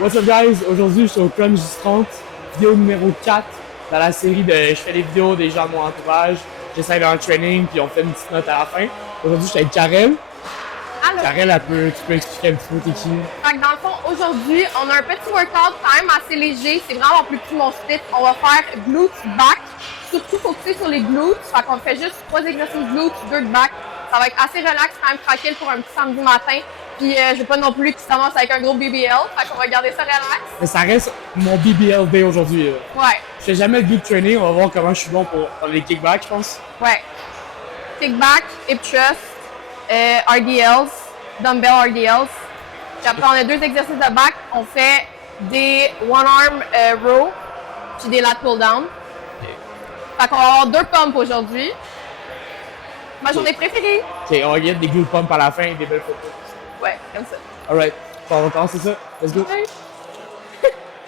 What's up guys? Aujourd'hui je suis au Con J30, vidéo numéro 4 dans la série de je fais des vidéos des gens de mon entourage, j'essaie d'un training puis on fait une petite note à la fin. Aujourd'hui je suis avec Karel. Allô? Karel, tu peux expliquer un petit peu t'es qui? Fait que dans le fond, aujourd'hui, on a un petit workout quand même assez léger. C'est vraiment plus petit mon split. On va faire glutes, back. Surtout focusé sur les glutes. Fait qu'on fait juste 3 exercices glutes, 2 de back. Ça va être assez relax, quand même tranquille pour un petit samedi matin. Puis je veux pas non plus qu'il commence avec un gros BBL. Fait qu'on va garder ça relax. Mais ça reste mon BBL day aujourd'hui. Ouais. Je fais jamais de glute training, on va voir comment je suis bon pour les kickbacks je pense. Ouais. Kickback, hip thrust, RDLs, dumbbell RDLs. Puis après, on a 2 exercices de back. On fait des one-arm row puis des lat pull-down. Fait qu'on va avoir 2 pumps aujourd'hui. Ma journée préférée. Ok, on va get des glute pumps à la fin et des belles photos. Ouais, comme ça. Alright, on va commencer ça. Let's go. Ouais.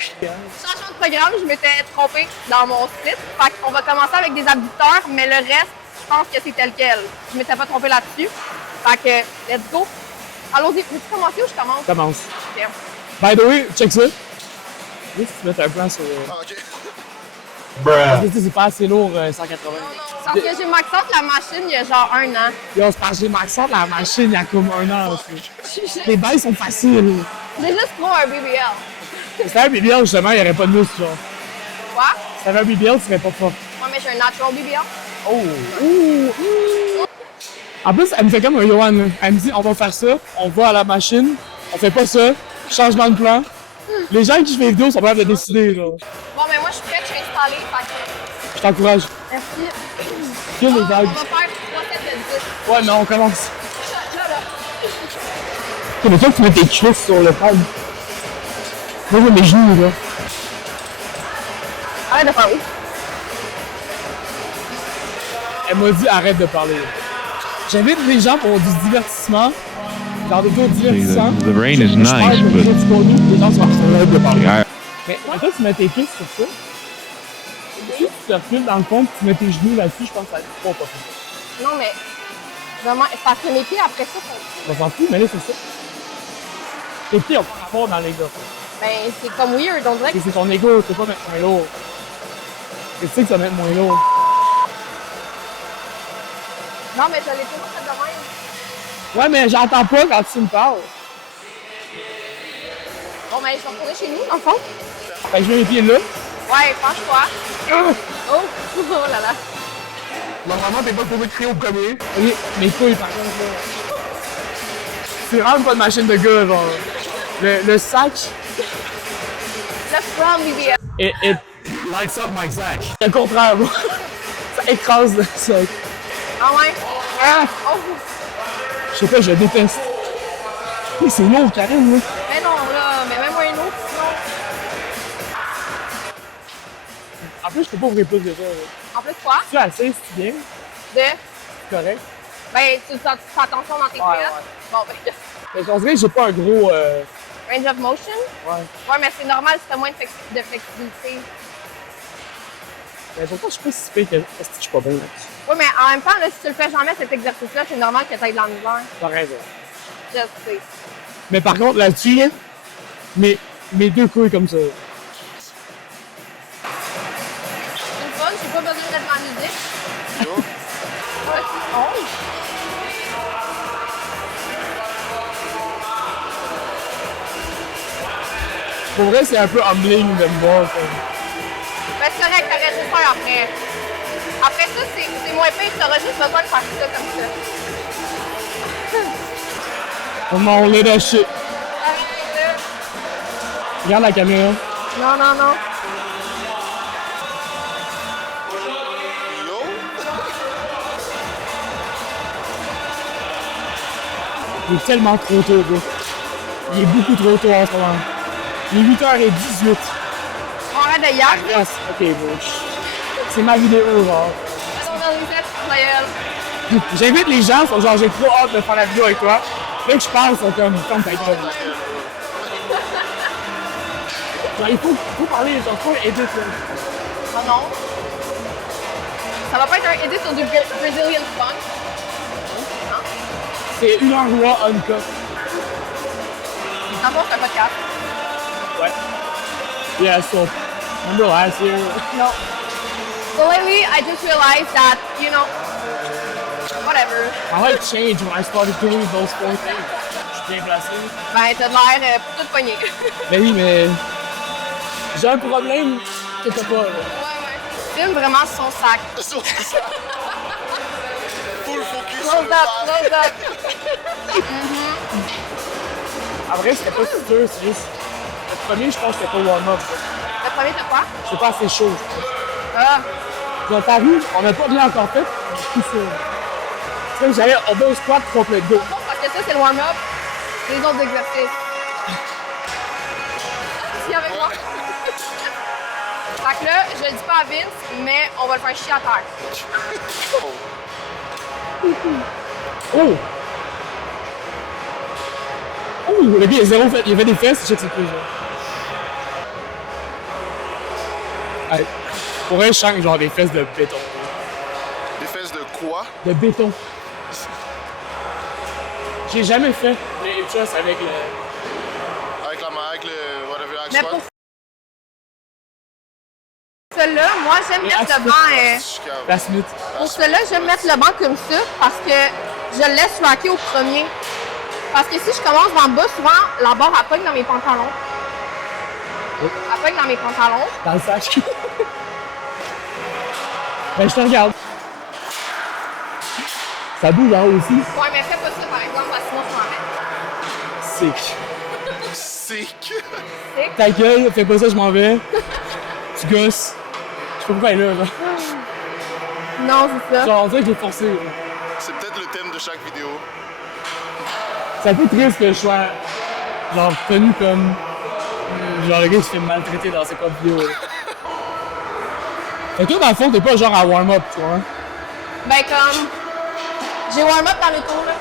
Changement de programme, je m'étais trompée dans mon split. Fait qu'on va commencer avec des abducteurs, mais le reste, je pense que c'est tel quel. Je m'étais pas trompée là-dessus. Fait que, let's go. Allons-y. Veux-tu commencer ou je commence? Commence. Ok. By the way, check ça. Juste tu mets un plan sur. Ok. Parce que c'est pas assez lourd, 180. Parce que j'ai maxé out la machine il y a genre 1 an. Yo, c'est parce que j'ai maxé la machine il y a comme 1 an aussi. Les bails sont faciles. J'ai juste trop un BBL. Si t'avais un BBL, justement, il n'y aurait pas de muscle, genre. Quoi? Si t'avais un BBL, tu serais pas fort. Moi, mais j'ai un natural BBL. Oh! Ouh! En plus, elle me fait comme un Johan, là. Elle me dit, on va faire ça, on va à la machine, on fait pas ça, changement de plan. Les gens qui font les vidéos sont pas capables de décider, genre. Bon, mais moi, je suis prête, je suis installée. Fait que... Je t'encourage. Merci. Kill les On va vagues. faire 3 sets de 10. Ouais, non, on commence. Là, là. Ok, mais toi, tu mets tes cuisses sur le pad. Moi, j'ai mes genoux, là. Arrête de faire où? Elle m'a dit arrête de parler. J'invite les gens pour du divertissement, genre des vidéos divertissantes. The rain is Je nice, parle de but vidéos du contenu, les gens sont arrête de parler. I, Mais toi, tu mets tes cuisses sur ça. Si tu te recules dans le fond, tu mets tes genoux là-dessus, je pense que ça va être trop possible. Non, mais vraiment, parce que mes pieds après ça sont. On s'en fout, mais là, c'est ça. Tes pieds ont pas rapport dans les gars. Ben, c'est comme weird, on dirait que. Et c'est ton ego, tu peux pas mettre moins lourd. Et tu sais que ça va mettre moins lourd. Non, mais je l'ai toujours fait de même. Ouais, mais j'entends pas quand tu me parles. Bon, ben, je vais retourner chez nous, dans le fond. Fait que je mets mes pieds là. Ouais, penche-toi. Ah! Oh, oh là là. Normalement, t'es pas supposé crier au premier. Oui, mes couilles, par contre, là. C'est vraiment pas de machine de gars, genre. Le sac, Le front BBL. et Lights up my sack. le contraire, moi. Ça écrase le sac. Ah ouais? Ah! Oh! Je sais pas, je déteste. Oui, c'est long, Karine, là. Mais non, là, mais même moi une autre, sinon. En plus, je peux pas ouvrir plus de ça, là. En plus, quoi? Tu es assez, c'est bien, De. c'est correct. Ben, tu fais attention dans tes pieds. Ouais. Bon, ben, Mais on dirait que j'ai pas un gros. range of motion. Ouais. Ouais, mais c'est normal si t'as moins de flexibilité. Mais pourtant, je suis pas si pire que. Est-ce que je suis pas bien là-dessus? Ouais, mais en même temps, là, si tu le fais jamais, cet exercice-là, c'est normal que t'aies de la misère. T'as raison. Je sais. Mais par contre, là-dessus, là, mes 2 couilles comme ça. C'est une fun, j'ai pas besoin d'être dans la musique. Ouais, c'est bon. Pour vrai, c'est un peu humbling de me voir. Comme. Ben, c'est correct, t'aurais juste faire après. Après ça, c'est moins pire, t'auras juste besoin de faire ça comme ça. Oh non, on l'a lâché. Arrête, Regarde la caméra. là. Non, non, non. Il est tellement trop tôt, gars. Il est beaucoup trop tôt en ce moment. Il est 8h18. On arrête de yak. Yes. Ok, bon. C'est ma vidéo, genre. On va reset, Noël. J'invite les gens, sont genre, j'ai trop hâte de faire la vidéo avec toi. Dès que je parle, ils sont comme, ferme ta gueule. Genre, il faut parler, genre, faut edit, là. Oh non. Ça va pas être un edit sur du Brazilian funk. C'est 1h raw uncut. Dans le fond, c'est un podcast. Ouais. Yeah, so remember last year? No. So lately, I just realized that, you know, whatever. My life changed when I started doing those 4 things. Je suis bien placé. Ben, t'as de l'air tout pogné. Ben oui, mais j'ai un problème que t'as pas, là. Ouais. Filme vraiment son sac. Sur ça. Full focus sur Close le up, pad. close up. En vrai, c'était pas si dur, c'est juste. Le premier, je pense que c'était pas warm-up. Le premier, t'as quoi? C'est pas assez chaud. Ah, Dans Paris, on n'a pas bien encore fait. Tout ça. C'est comme j'allais, on va au squat contre le dos. parce que ça, c'est le warm-up. Les autres exercices. Si avec moi. Fait que là, je le dis pas à Vince, mais on va le faire chier à terre. Oh! Oh, le gars, il a zéro fait. Il a fait des fesses, je sais que c'est plus genre. Hey, pour vrai, je sens genre des fesses de béton. Des fesses de quoi? De béton. J'ai jamais fait les trusts avec le. Avec la main, avec le whatever, avec Mais squat. pour celle-là, moi, j'aime mettre le banc. Je suis cave. La Smith. Pour cela, j'aime mettre le banc comme ça parce que je le laisse racker au premier. Parce que si je commence d'en bas, souvent, la barre elle pogne dans mes pantalons. Elle pogne dans mes pantalons. Dans le sac. Ben, je te regarde. Ça bouge en haut aussi. Ouais, mais fais pas ça, par exemple, parce que sinon, je m'en mets. Sick. Sick. Ta gueule, fais pas ça, je m'en vais. Tu gosses. Je sais pas pourquoi elle est là, là. Non, c'est ça. Genre, on dirait que j'ai forcé. Là. C'est peut-être le thème de chaque vidéo. C'est un peu triste que je sois, genre, tenu comme. Genre, le gars qui se fait maltraiter dans ses propres vidéos. Là. Fait que toi, dans le fond, t'es pas genre à warm-up, tu vois. Hein? Ben, comme. J'ai warm-up dans le tour, là.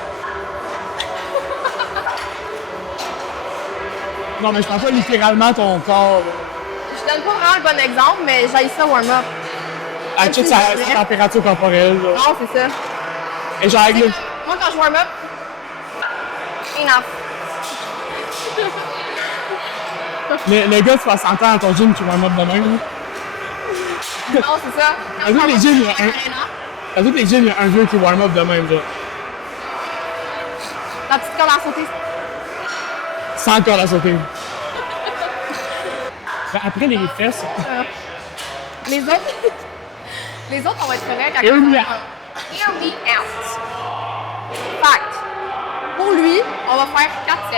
Non, mais je prends pas littéralement ton corps. Là. Je donne pas vraiment le bon exemple, mais j'ai ça warm-up. Ah, check sa température corporelle. Là. Non, c'est ça. Et genre, avec Tu sais, le. moi, quand je warm-up, enough. Le gars, tu vas s'entendre dans ton gym qui warm-up de même. Là. Non, c'est ça. Quand je Avec les warm-up, gyms, il y a c'est un. enough. Dans tous les gyms, il y a un vieux qui warm-up de même, genre. La petite corde à sauter. Sans corde à sauter. Ben, après les fesses. Les autres, les autres, on va être correct. Hear me out. Hear me out. Fact. Pour lui, on va faire 4 sets.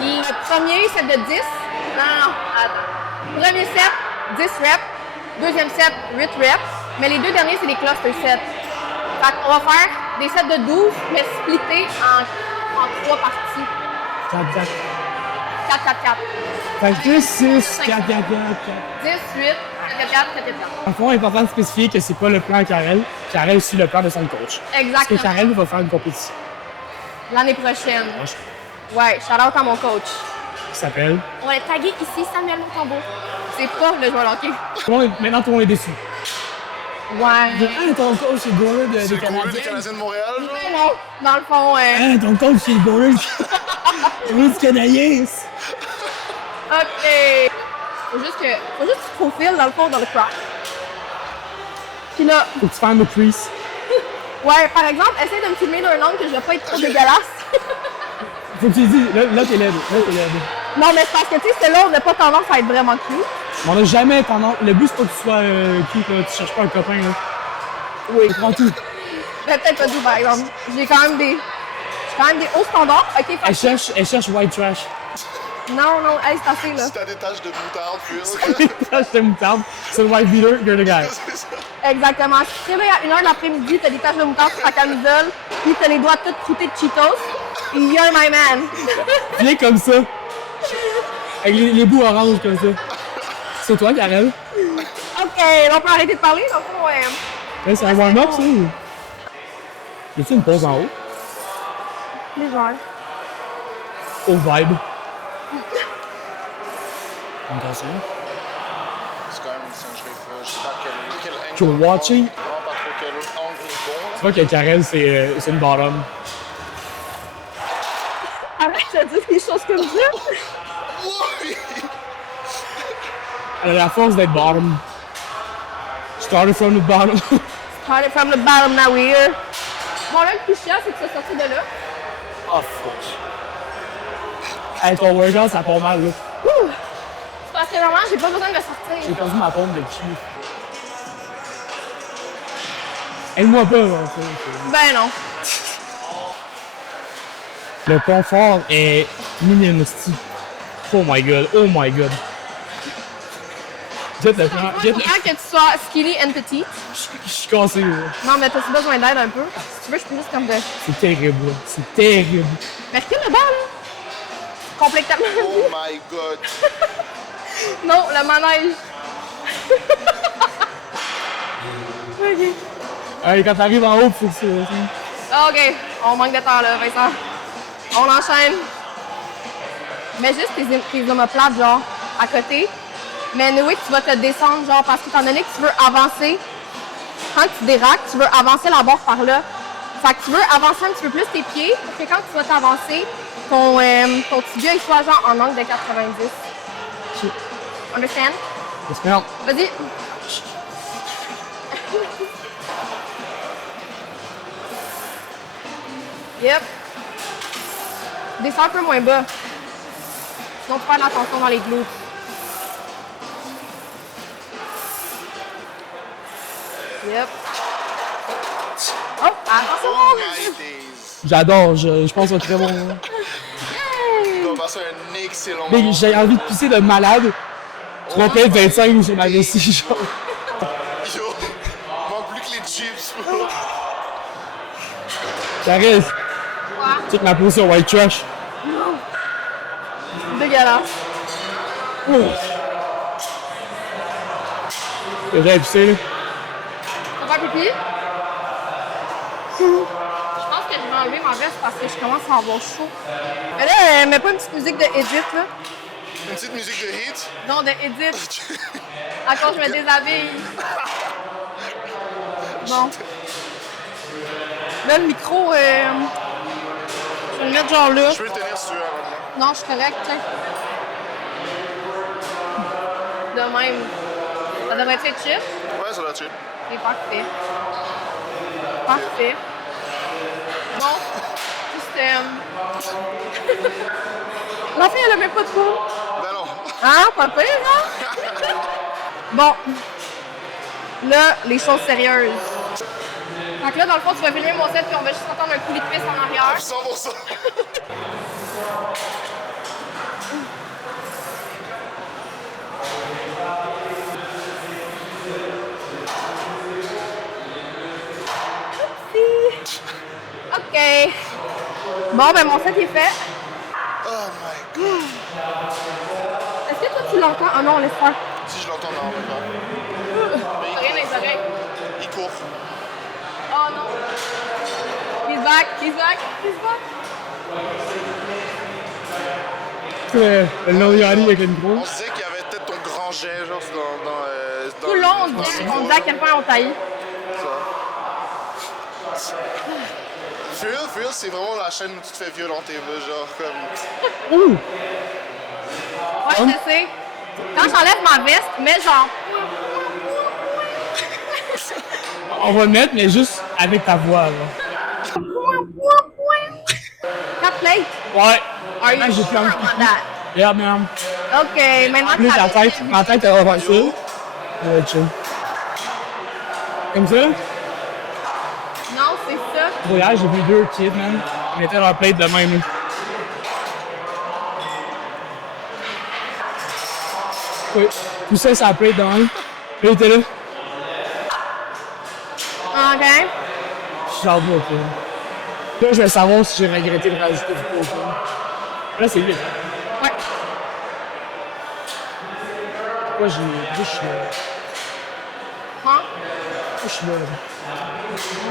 Puis le premier set de 10. Non, attends. Premier set, 10 reps. Deuxième set, 8 reps. Mais les deux derniers, c'est des cluster sets. Fait qu'on va faire des sets de 12, mais splittés en 3 parties. 4, 4. 4, 4, 4. Fait que 10, 6, 4, 4, 4, 4. 10, 8, 4, 4, 4, 4, 4, 4. En fond, important de spécifier que c'est pas le plan à Karel. Karel suit le plan de son coach. Parce que Exactement. Karel va faire une compétition L'année prochaine. qui Ouais, shout out à mon coach. s'appelle. On va le taguer ici, Samuel Montembeau. C'est pas le joueur de hockey. Maintenant, tout le monde est déçu. Ouais. Ah, ton coach, c'est le goaler des C'est le goaler des Canadiens. Canadiens de Montréal, genre? Mais non, dans le fond, Ah, ton coach, c'est le goaler du Canadien. ok. Faut juste que tu te faufiles dans le fond, dans le crowd. Puis là, Faut que tu fasses le crease. ouais, par exemple, essaye de me filmer d'un angle que je vais pas être trop dégueulasse. Faut que tu dis, là, t'es laide. Là, t'es laide. Non, mais c'est parce que, tu sais, celle-là, on n'a pas tendance à être vraiment cute. Mais on a jamais tendance. Le but, c'est pas que tu sois cute, là. Tu cherches pas un copain, là. Oui, prends tout. Mais peut-être pas tout, par exemple. J'ai quand même des hauts standards. Ok, fait Elle cherche white trash. non, hey, c'est assez, là. Si t'as des taches de moutarde, puis Trash de moutarde. C'est le white beater, you're the guy. c'est ça. Exactement. Si tu te réveilles à 1h de l'après-midi, t'as des taches de moutarde sur ta camisole, puis t'as les doigts toutes croûtés de Cheetos, you're my man. Viens comme ça. Avec les bouts oranges comme ça. C'est toi, Karel? Ok, là, on peut arrêter de parler, donc ouais. Ouais, c'est un warm-up, ça? Ou... Y a-tu une pause en haut? Les joueurs. Au vibe. Attention. C'est quand même une singerie. Je sais pas quel angle. You're watching. Je comprends pas trop quel angle est bon. Tu vois que Karel, c'est une bottom. Arrête de dire des choses comme ça. Oui! Elle a la force d'être bottom. Started from the bottom. Started from the bottom, now we're here. Bon, là, le plus chiant, c'est que tu es sorti de là. Oh fuck. Hey, ton workout, ça part mal là. Ouh! Parce que normalement, j'ai pas besoin de le sortir. J'ai perdu ma pompe de cul. Aide-moi pas, là. Ben non. Le confort est minime, esti. Oh my god, oh my god. Jette le plan, Il faut que tu sois skinny and petite. je suis cassé là. Non, mais t'as-tu besoin d'aide un peu? Si tu veux, je peux juste comme de... C'est terrible, là. C'est terrible. Mais recule le bas, là. Complètement. Oh my god. Non, le manège. OK. Hey, quand t'arrives en haut, faut que c'est. OK, on manque de temps, là, Vincent. On enchaîne. Mets juste tes omoplates, genre, à côté. Mais oui, tu vas te descendre, genre, parce qu'étant donné que tu veux avancer, quand tu déraques, tu veux avancer la barre par là. Fait que tu veux avancer un petit peu plus tes pieds, pour que quand tu vas t'avancer, ton tibia, il soit genre en angle de 90. Understand? J'espère. Vas-y. Yep. Descends un peu moins bas. Sinon, tu perds la tension dans les glutes. Yep. Oh, attention! Oh my days. J'adore, je pense que c'est très bon. Là. Tu dois passer un excellent Mais moment. j'ai envie de pisser de malade. Tu vas peut-être 25 sur ma vessie, genre. Yo, manque plus que les chips, bro. J'arrête. Quoi? Check ma position white trash. Dégueulasse. Oh. J'ai pissé, là. Ça va pipi? Je pense que je vais enlever ma veste parce que je commence à avoir chaud. Mais là, mets pas une petite musique de Edith, là. Une petite musique de hit. Non, de Edith. Encore, je me déshabille. Bon. Là, le micro, je vais le mettre genre là. Je peux le tenir si tu veux avant de moi. Non, je suis correct, tiens. De même. Ça devrait être chill. Ouais, ça doit chill. C'est parfait. Parfait. Bon. Juste, la fille, elle avait pas de peau. Ben non. Hein? Pas pire, hein? Bon. Là, les choses sérieuses. Fait que là, dans le fond, tu vas filmer mon set puis on va juste entendre un coulis de piste en arrière. 100%. OK. Bon, ben mon set est fait. Oh my god. Est-ce que toi, tu l'entends? Ah non, laisse faire. Si je l'entends, non, même pas. T'as rien dans les oreilles. Il court. Oh non. He's back, he's back, he's back. Le Loriani avec le micro. On se disait qu'il y avait peut-être ton grand jet, genre, dans Tout le long, on dans disait, ce on disait à quel point on taillit. Furious, c'est vraiment la chaîne où tu te fais violenter, là, genre, comme... Ouh! Ouais, je sais. Quand j'enlève ma veste, mais genre... On va le mettre, mais juste avec ta voix, là. 4 plates. Ouais. Are you Ouais, j'ai sure plein de about that? Yeah, man. OK, maintenant Plus la tête, ma tête, elle va faire ça. Ouais, chill. Comme ça, Non, c'est ça. voyage, j'ai vu 2 kids, man. Ils mettaient leur plate de même, là. Oui. Tout ça, ça a plate de même. Là, il était là. OK. Je sors pas, ok. Là, je vais savoir si j'ai regretté de rajouter du pot. Là, c'est 8. Ouais. Pourquoi je suis là? Hein? Pourquoi je suis là?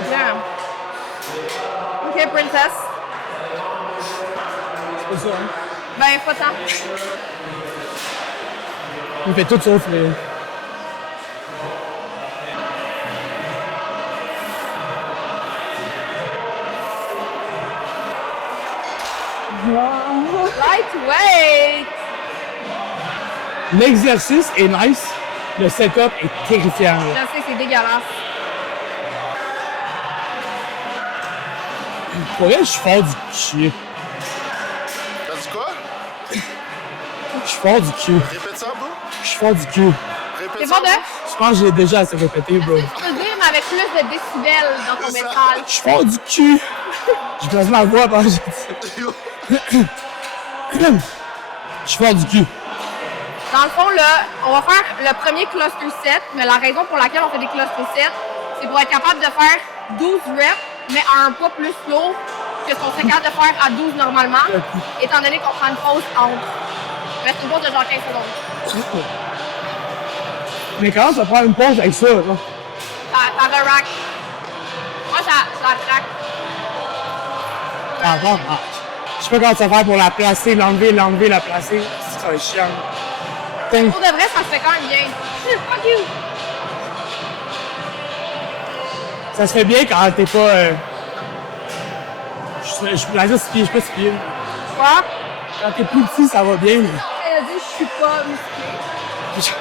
Bien. OK, princess. C'est pas ça, hein? Ben, pas tant. Il fait tout sauf les... Lightweight. L'exercice est nice, le setup est terrifiant. Je Là. sais, c'est dégueulasse. Pour vrai, je suis fort du cul. T'as dit quoi? Je suis fort du cul. Répète ça, bro. Je suis fort du cul. Répète C'est ça. fort de? Je pense que j'ai déjà assez répété, bro. Tu peux le dire, mais avec plus de décibels dans ton C'est ça. message. Je suis fort du cul. Je place ma voix pendant que j'ai dit Yo. ça. Je suis fort du cul. Dans le fond, là, on va faire le premier cluster set, mais la raison pour laquelle on fait des cluster sets, c'est pour être capable de faire 12 reps, mais à un poids plus lourd que ce qu'on serait capable de faire à 12 normalement, étant donné qu'on prend une pause entre. Mais c'est une pause de genre 15 secondes. Mais comment ça prend une pause avec ça? Là? Ça re-rack. Moi, ça traque. Ah, bon, ah. Je sais pas comment ça faire pour la placer, l'enlever, la placer. C'est un chiant. Putain. Pour de vrai, ça se fait quand même bien. Fuck you! Ça se fait bien quand t'es pas. Je suis là, 6 pieds, je suis pas 6 pieds. Quoi? Quand t'es plus petit, ça va bien. Mais... Elle a dit je suis pas musclée.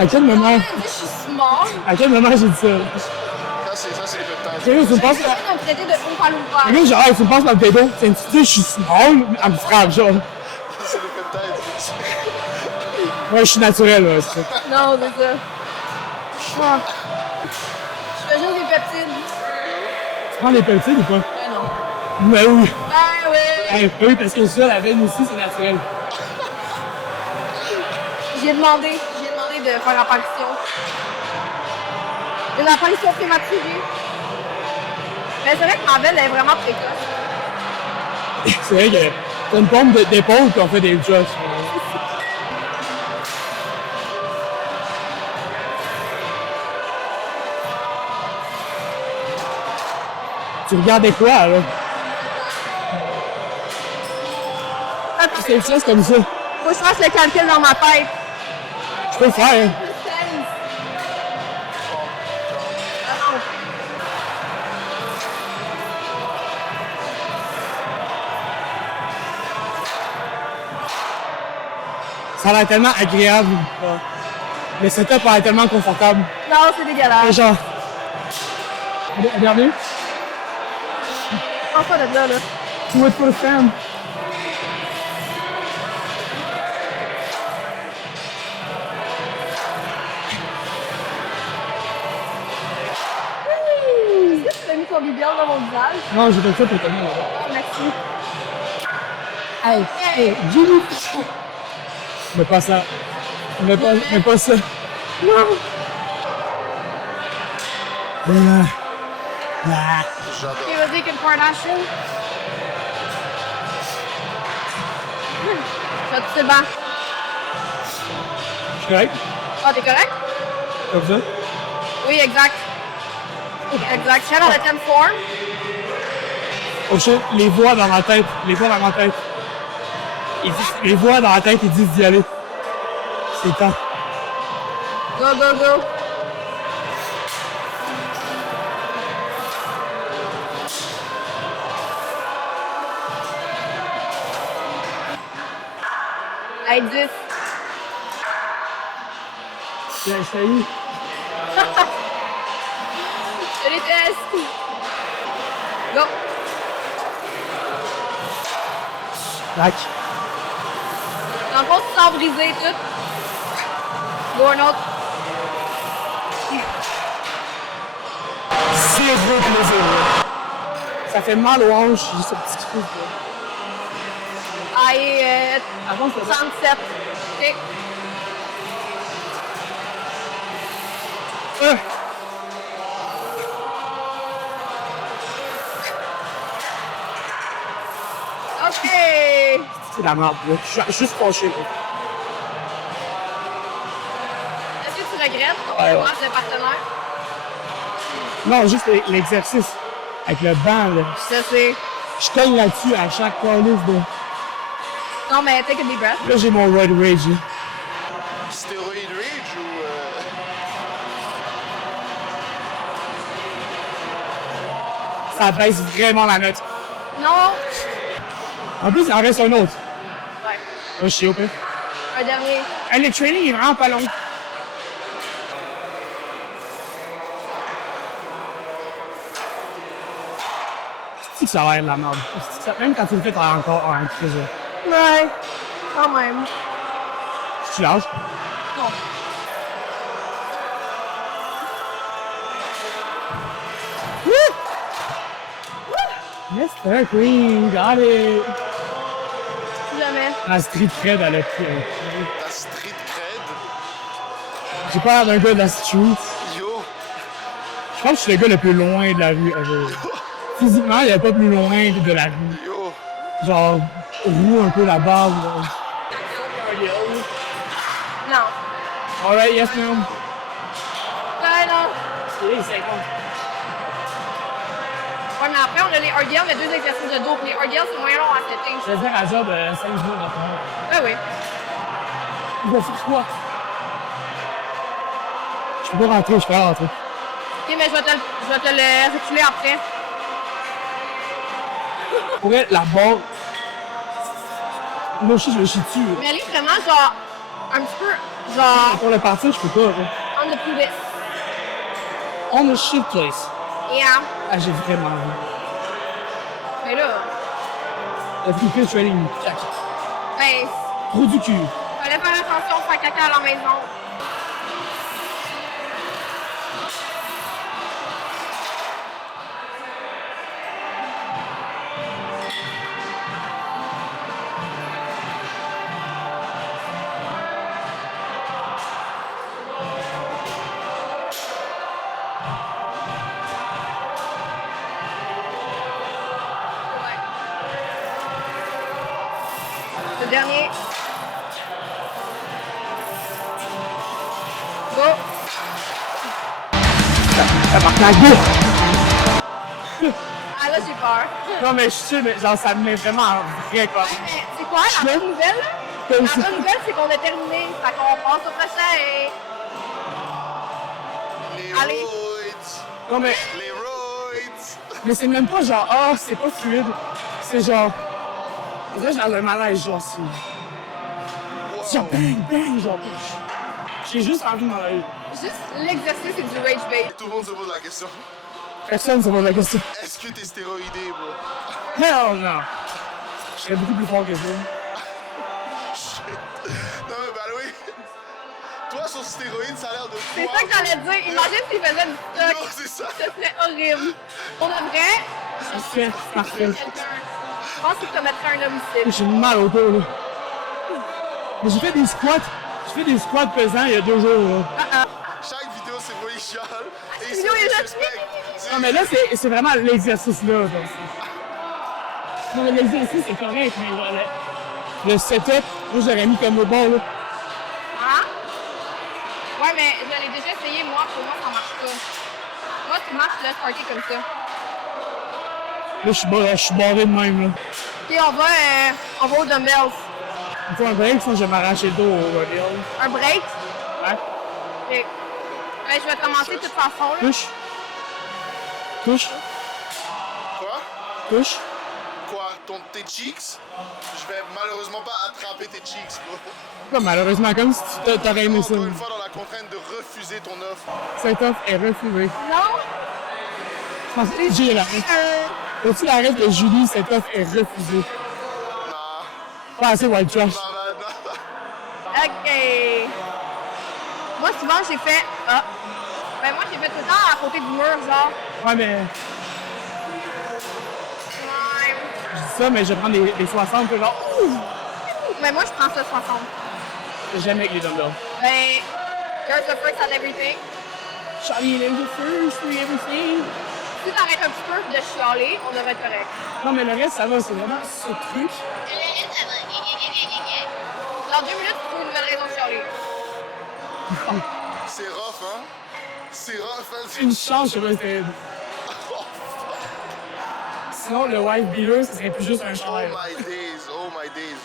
À quel moment? Elle a dit je suis small. À quel moment j'ai dit ça? Ça, c'est peut-être. Sérieux, tu me penses. Elle a me traiter de Oompa Loompa. Le gars, genre, tu me passes dans le pédo. Tu dis, je suis small, elle me frappe, genre. C'est le peptide. Moi, je suis naturel, là. C'est ça. Non, c'est ça. Ah. Je fais juste des peptides. Tu prends les peptides ou pas? Ben non. Mais oui. Ben oui. Eh, oui, parce que ça, la veine ici, c'est naturel. J'ai demandé de faire apparition. Une apparition prématurée. Mais c'est vrai que ma veine est vraiment précoce. C'est vrai que t'as une pompe d'épaule puis on fait des jobs. Tu regardais quoi, là? C'est une chose comme ça. Faut que je fasse le calcul dans ma tête. Je peux le faire, hein. Ça a l'air tellement agréable. Le setup a l'air tellement confortable. Non, c'est dégueulasse. Genre. Regardez. Prends pas de là, là. Do it for the fam. Est-ce que tu as mis ton bibiole dans mon visage? Non, j'ai fait ça pour te dire. Oh, merci. Hey, hey, Jimmy. Mais pas ça. Mais pas ça. Non. J'adore. Tu veux dire Kim Kardashian? Je vais te banc. Je suis correct? Ah, t'es correct? Comme ça? Oui, exact. Exact. Je suis dans le 10 form. Oh shit, les voix dans ma tête. Les voix dans ma tête. Les voix dans la tête, ils disent d'y aller. C'est temps. Go, go, go. Hey, 10. J'ai essayé. Je les teste. Go. Tac. Dans le fond, tu sens briser tout. Go, un autre. Zéro plaisir. Ça fait mal aux hanches, j'ai ce petit coup. Aïe, Avant, c'était 37. Ok. Ok. C'est la merde, là. Je suis juste fâché, là. Est-ce que tu regrettes ton Ouais, ouais. choix de partenaire? Non, juste l'exercice. Avec le banc, là. Je sais. Je cogne là-dessus à chaque calice de... Non, mais take a deep breath. Là, j'ai mon roid rage. Là. Stéroïde rage ou. Ça baisse vraiment la note. Non. En plus, il en reste un autre. Ouais. Là, je suis au pire. Un dernier. Hey, le training est vraiment pas long. C'est que ça va être de la merde. Même quand tu le fais, t'as encore un plaisir. Ouais, quand même. Tu lâches? Non. Yes, sir, queen, got it! Si jamais. La street cred, elle a pris. La street cred. J'ai pas l'air d'un gars de la street. Yo. Je pense que je suis le gars le plus loin de la rue. Physiquement, il n'y a pas plus loin de la rue. Yo. Genre, roue un peu la barbe. Non. Alright, yes, ma'am. Ouais, non. C'est 50. Ouais, mais après, on a les RDL, mais 2 exercices de dos. Les RDL, c'est moins long à setter. Je vais faire un job 5 jours après. Ouais, oui. Il va faire quoi? Je peux pas rentrer, je peux pas rentrer. Ok, mais je vais te le reculer après. Pour elle, la barre. Moi aussi, je me chie dessus. Mais elle est vraiment genre, un petit peu, genre, Pour le partir, je peux pas. on the poulet. On the shit place. Yeah. Ah, j'ai vraiment envie. Mais là, Le free training, check. ben, Trop du cul. fallait faire attention, faire caca à la maison. Le dernier. Go. Ça marque la gueule. Ah là, j'ai peur. Non, mais je suis sûr, mais genre, ça me met vraiment en vrai, quoi. Ouais, mais c'est quoi la bonne nouvelle? Là? Comme La ça. bonne nouvelle, c'est qu'on a terminé. Fait qu'on passe au prochain. Les Allez. roids. Non, mais, Les roids. mais c'est même pas genre, ah, c'est pas fluide. C'est genre. En vrai, j'ai le malaise, genre, c'est. Genre, bang, bang, genre. J'ai juste envie de m'en aller. Juste l'exercice, c'est du rage bait. Tout le monde se pose la question. Personne se pose la question. Est-ce que t'es stéroïdé, bro? Hell no! Je serais beaucoup plus fort que ça. Non, mais bah oui. Toi, sur stéroïde, ça a l'air de C'est quoi? ça que j'allais dire. Imagine s'il faisait du Yo, stock. c'est ça. Ce serait horrible. On devrait. Parfait, parfait. Je pense qu'il commettrait un homicide. J'ai mal au dos, là. Mais j'ai fait des squats. J'ai fait des squats pesants il y a 2 jours, là. Chaque vidéo, c'est moi, il chiale. Et il vidéo, il est se là. respecte. Non, mais là, c'est vraiment l'exercice, là. Donc. Non, mais l'exercice, c'est correct, mais genre, le setup, moi, j'aurais mis comme au bord, là. Hein? Ouais, mais je l'ai déjà essayé, moi. Pour moi, ça marche pas. Moi, tu marches, tu laisses partir comme ça. Là, je suis barré de même, là. Ok, on va aux dumbbells. Il faut un break, sinon je vais m'arracher le dos au rodeo. Un break. Ouais. Ok. Ben, je vais commencer de toute façon, là. Touche. Touche. Quoi? Touche. Quoi? Tes cheeks? Je vais malheureusement pas attraper tes cheeks, bro. Pas malheureusement, comme si tu t'aurais aimé ça. Encore une fois dans la contrainte de refuser ton offre. Cette offre est refusée. Non? Je pense que j'ai la ref. Aussi la ref de Julie, cette offre est refusée. Nah. Pas assez white trash. Nah. Ok. Moi, souvent, j'ai fait. Ah. Ben, moi, j'ai fait tout le temps à côté du mur, genre. Ouais, mais Ouais. je dis ça, mais je prends des 60, puis genre, ouh! Mais moi, je prends ça 60. Jamais avec les dumbbells. Ben, there's the first and everything. Charlie, there's the first, we everything. Si t'arrêtes un petit peu de chialer, on devrait être correct. Non, mais le reste, ça va, c'est vraiment ce truc. Dans 2 minutes, tu trouves une nouvelle raison de chialer. C'est rough, hein? C'est rough, hein? Une chance, je sais pas, c'était. Sinon, le wife beater, ce serait plus juste un Oh chandail. my days, oh my days.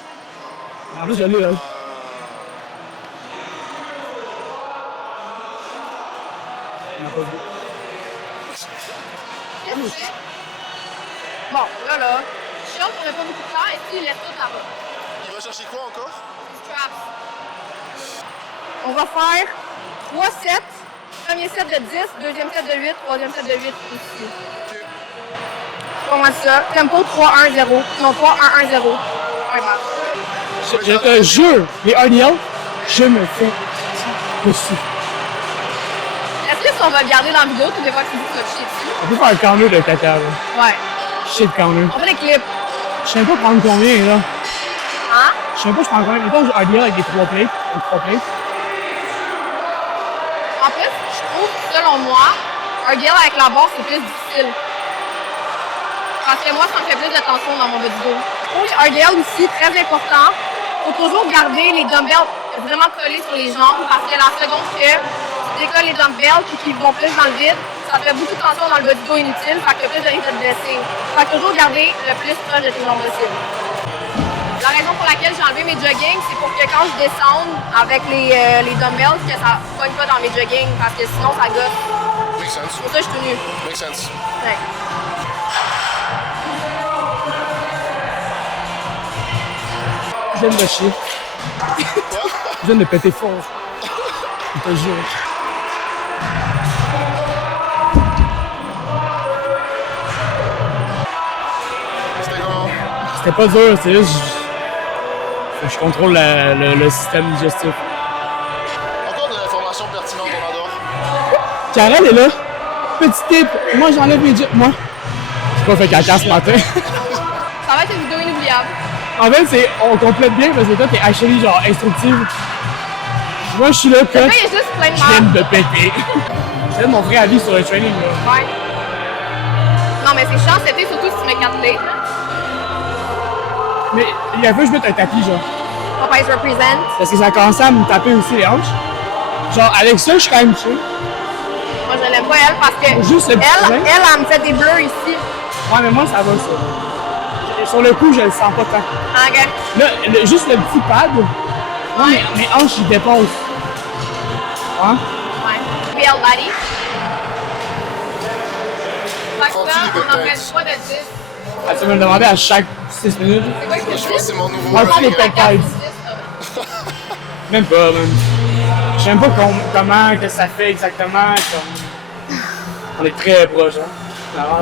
En plus, je l'ai là. On n'a pas vu. Qu'est-ce que tu fais? Bon, là, je chiale qu'on n'a pas beaucoup de temps et tu laisses tout là-bas. Il va chercher quoi encore? traps. On va faire 3 sets. Premier set de 10, deuxième set de 8, troisième set de 8 ici. C'est pas mal ça. Tempo 3-1-0. Non, 3-1-1-0. Je te jure, les RDL, je me fais dessus. Est-ce que si on va le garder dans la vidéo, tous les fois que tu dis que tu vas te chier dessus? On peut faire un corner de caca, là. Ouais. Shit corner. On fait des clips. Je sais pas prendre combien, là. Hein? Je sais pas je prends combien. Mettons, j'ai RDL avec des 3 plates. Avec 3 plates. En plus, je trouve, selon moi, un deal avec la barre, c'est plus difficile. Parce que moi, ça me fait plus de tension dans mon vidéo. Je trouve qu'un deal aussi, très important, il faut toujours garder les dumbbells vraiment collés sur les jambes parce que la seconde que tu décolles les dumbbells et qu'ils vont plus dans le vide, ça te fait beaucoup de tension dans le bas du dos inutile, fait que plus de risque de te blesser. Fait que toujours garder le plus proche de tes jambes possible. La raison pour laquelle j'ai enlevé mes jogging, c'est pour que quand je descende avec les dumbbells, que ça ne pogne pas dans mes jogging parce que sinon ça gosse. Makes sense. Pour ça, je suis tenue. Makes sense. Ouais. Je viens de chier. Je viens de péter fort. Je te jure. C'était comment? C'était pas dur, c'est juste. Faut que je contrôle le système digestif. Encore de l'information pertinente, on adore. Karel est là. Petit tip. Moi, j'enlève mes jeans. Moi. J'ai pas fait caca ce matin. Ça va être une vidéo inoubliable. En fait, on complète bien parce que toi, t'es actually genre instructive. Moi, je suis là que Là, il y a juste plein de je viens marde. de péter. C'est mon vrai avis sur le training, là. Ouais. Non, mais c'est chiant, c'était surtout si tu mets 4 plates. Mais il y a un peu, je mette un tapis, genre. Popeyes represent. Parce que ça a commencé à me taper aussi les hanches. Genre, avec ça, je suis quand même chill. Moi, je l'aime pas, elle, parce que Juste le petit elle, point. elle me fait des bleus ici. Ouais, mais moi, ça va, ça. Sur le coup, je le sens pas tant. Ok. Là, juste le petit pad, moi, mes hanches, ils dépassent. Hein? Ouais. BL body. Fait que Font-ils là, des on en fait peptides? 3 de 10. Ah, tu me le demandais à chaque 6 minutes. C'est quoi que Je pense que c'est mon nouveau. Moi, c'est les running gag. peptides. Même pas, même. Je sais même pas comment que ça fait exactement. Comme... On est très proches, hein.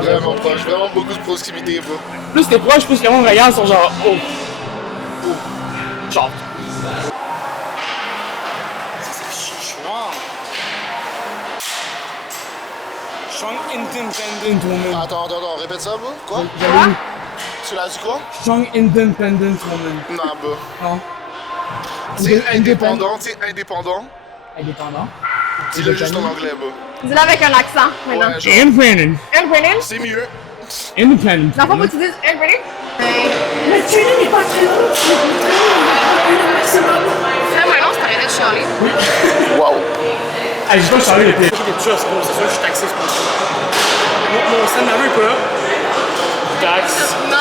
Vraiment proche, vraiment beaucoup de proximité, bro. Plus t'es proche, plus que le monde regarde, sont genre, oh. Genre. Strong independent woman. Attends, répète ça, bro. Quoi? J'avais eu Tu l'as dit quoi? strong independent woman. Non, bro. Non. C'est indépendant, c'est indépendant. Indépendant. Dis-le juste en anglais, bro. Dis-le avec un accent, maintenant. Ouais, genre, Independent. Independent? c'est mieux. Independent. Dans le fond, faut que tu dises independent? Le training n'est pas très long, c'est le training le maximum. Fais-moi non, c'est arrêté de chialer. Wow. Ah, j'ai pas changé les trucs des choses, c'est sûr que je suis taxé ce matin. Mon stand nerveux est pas là. Taxe. Non!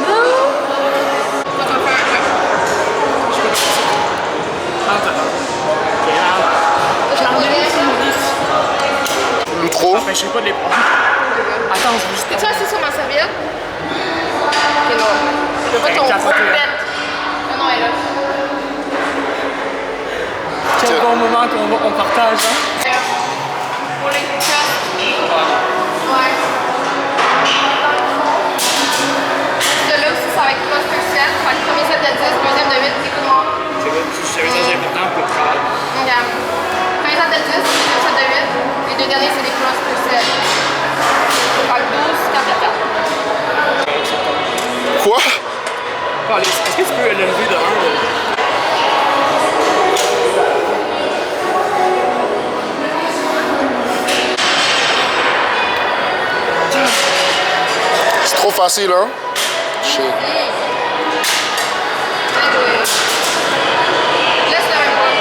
Non! Ça va faire Le trop. M'empêcherai pas de les prendre. Attends, je vais juste. T'es-tu assis sur ma serviette? Ok, non. Je veux pas ton Capoté, hein. bête. Non, non, elle est là. Quel bon moment qu'on partage, hein? Pour les cuts. Ouais. Celui-là aussi, ça va être cross per set. Fait que premier set de 10, deuxième de 8, écoute-moi. C'est vrai, c'est important pour le travail. Ok. Premier set de 10, deuxième set de 8. Les deux derniers, c'est des cross per set. Fait que 12, 4 de 4. Quoi? Est-ce que tu peux le lever de 1? C'est trop facile, hein? Shit. Laisse-le même pas.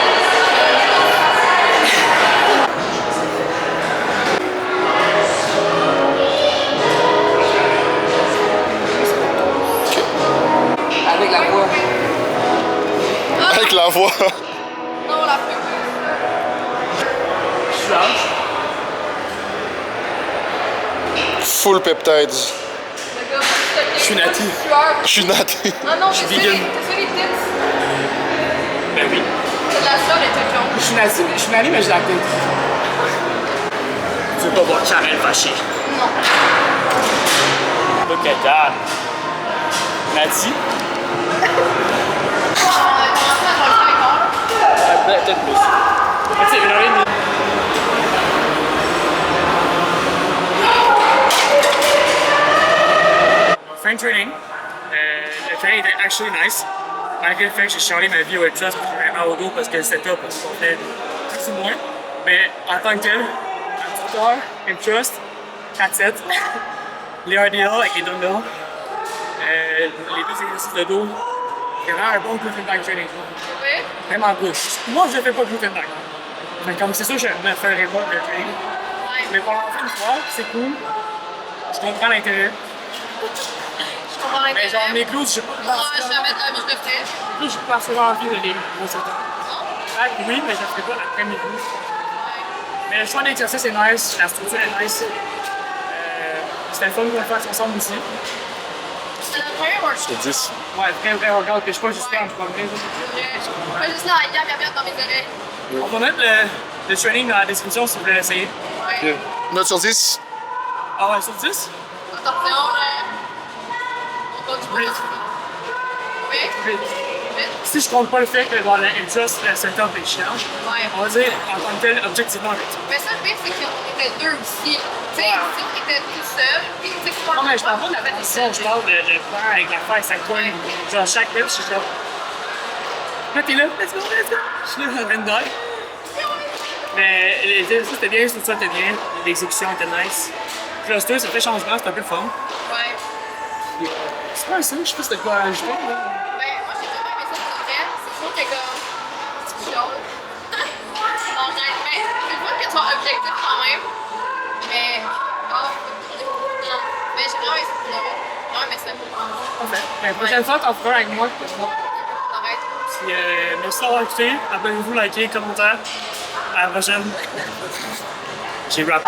Avec la voix. Avec la voix. Non, on l'a fait. Je suis large. Full peptides. Le gars. ok. Je suis natif. Sueur. Je suis naté. Ah non, suis c'est vegan. ça les tits. Ben oui. C'est de la sueur et tout jaune. Je suis natif, je suis natif, mais j'ai la tête. Tu veux pas voir Karel fâché? Non. Look at that. Nati? On a commencé à jouer avec Peut-être plus. Mais tu sais, 1h30. Fin de training. Le training était actually nice. Malgré le fait que j'ai charlé ma vie au Trust vraiment au go parce que le setup, on fait plus ou moins. Mais en tant que tel, instructeur, Trust, 4-7, les RDL avec les dumbbells, les deux exercices de dos, c'est vraiment un bon gluten bag training. Oui. Vraiment good. Moi, je ne fais pas de gluten bag. Mais comme c'est sûr, je ne ferai pas de training. Mais pour l'en faire une fois, c'est cool. Je comprends l'intérêt. Je comprends Mais l'intérêt. genre, mes glutes, j'ai pas Moi, je vais mettre la bouche de frais. plus, j'ai pas forcément envie de les grosser. Oui, mais je ne ferai pas après mes glutes. Mais le choix d'exercice est nice, la structure est nice. C'était le fun de le faire ensemble aussi. C'est le premier workshop. 10. Ouais, vrai workout, que je suis pas juste là en premier. Pas juste là, il y a bien dans mes oreilles. On va mettre le training dans la description si vous voulez l'essayer. Ouais. Note sur 10. Ah ouais, sur 10? Attention, on continue. Oui? Oui. Vite. Si je compte pas le fait que dans le Just le setup est chiant, Ouais. on va dire en tant que tel, objectivement, Mais ça, le pire, c'est qu'on était deux aussi. Tu sais, si on était tout seul, puis tu sais, non, mais je parle pas de la compétition, je parle de faire avec la face, ça cogne. Genre, chaque lèvre, je suis là. Là, t'es là, let's go, let's go. Je suis là, en train de die. Mais les exercices étaient bien, tout ça était bien, l'exécution était nice. Cluster, ça fait changement, c'était un peu le fun. Ouais. C'est pas ça, je sais pas c'était quoi à ajouter. Ben, moi, j'ai vraiment aimé ça pour vrai. C'est sûr que comme. C'est chose. Non, mais c'est pas que tu sois objectif quand même. Mais. Oh, mais j'ai vraiment aimé ça pour vrai. Ouais, mais c'est bon. Parfait. La prochaine fois, t'en feras avec moi. Arrête. Puis, merci d'avoir écouté. Abonnez-vous, likez, commentaire. À la prochaine. J'ai rap.